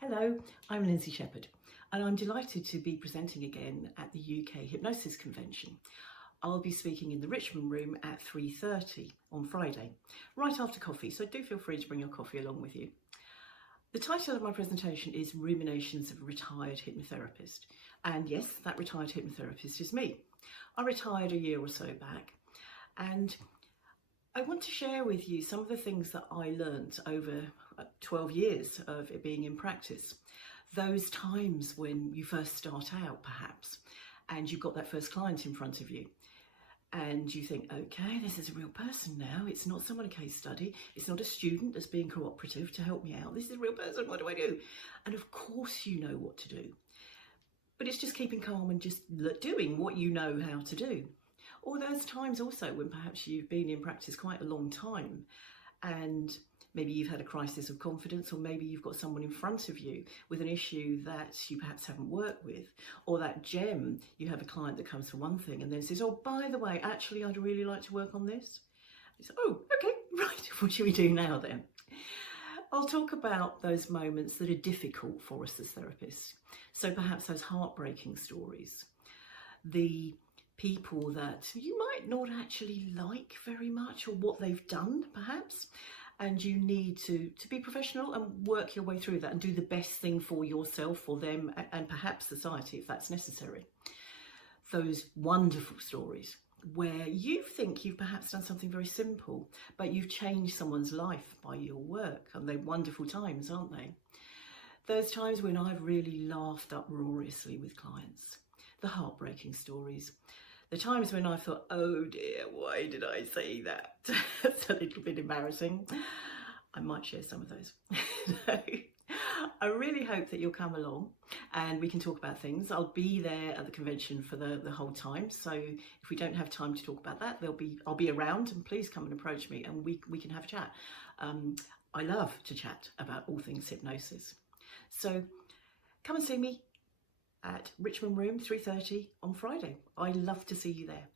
Hello, I'm Lindsay Shepherd and I'm delighted to be presenting again at the UK Hypnosis Convention. I'll be speaking in the Richmond room at 3:30 on Friday, right after coffee, so do feel free to bring your coffee along with you. The title of my presentation is Ruminations of a Retired Hypnotherapist, and yes, that retired hypnotherapist is me. I retired a year or so back, and I want to share with you some of the things that I learned over 12 years of it being in practice. Those times when you first start out, perhaps, and you've got that first client in front of you, and you think, okay, this is a real person now. It's not someone a case study. It's not a student that's being cooperative to help me out. This is a real person. What do I do? And of course you know what to do. But it's just keeping calm and just doing what you know how to do. Or there's times also when perhaps you've been in practice quite a long time and maybe you've had a crisis of confidence, or maybe you've got someone in front of you with an issue that you perhaps haven't worked with, or that gem, you have a client that comes for one thing and then says, oh, by the way, actually, I'd really like to work on this. It's, oh, okay, right, what should we do now then? I'll talk about those moments that are difficult for us as therapists. So perhaps those heartbreaking stories, the people that you might not actually like very much, or what they've done perhaps, and you need to be professional and work your way through that and do the best thing for yourself, for them, and perhaps society if that's necessary. Those wonderful stories where you think you've perhaps done something very simple, but you've changed someone's life by your work, and they're wonderful times, aren't they? Those times when I've really laughed uproariously with clients, the heartbreaking stories, the times when I thought, oh dear, why did I say that? It's a little bit embarrassing. I might share some of those. So, I really hope that you'll come along and we can talk about things. I'll be there at the convention for the whole time. So if we don't have time to talk about that, I'll be around, and please come and approach me and we can have a chat. I love to chat about all things hypnosis. So come and see me at Richmond Room 3:30 on Friday. I love to see you there.